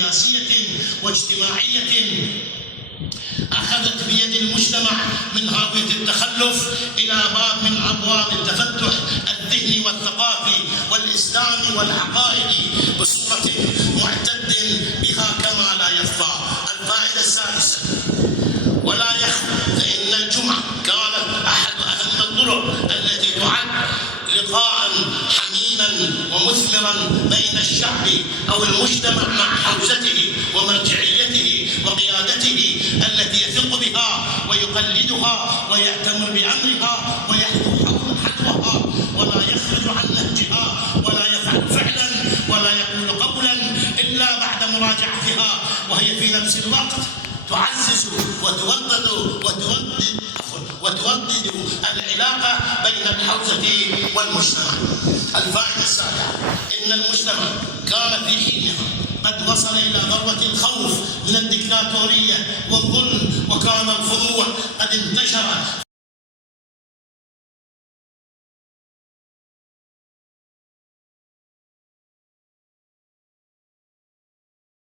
سياسية واجتماعية أخذت بيد المجتمع من هاوية التخلف إلى باب من أبواب التفتح الذهني والثقافي والإسلامي والعقائدي بصورة معتد بها كما لا يخفى. الفائدة السادسة: ولا يخفى فإن الجمعة كانت أحد أهم الطرق التي تعد لقاء حميما ومثمرا بين الشعب أو المجتمع مع حوزته ومرجعيته وقيادته التي يثق بها ويقلدها ويأتمر بأمرها ويحذو حذوها ولا يخرج عن نهجها ولا يفعل فعلا ولا يقول قولا إلا بعد مراجعتها، وهي في نفس الوقت تعزز وتودد العلاقة بين الحوزة والمجتمع. الفائدة السابعة: إن المجتمع كان في حينها قد وصل إلى ذروة الخوف من الدكتاتورية والظلم، وكان الفروع قد انتشر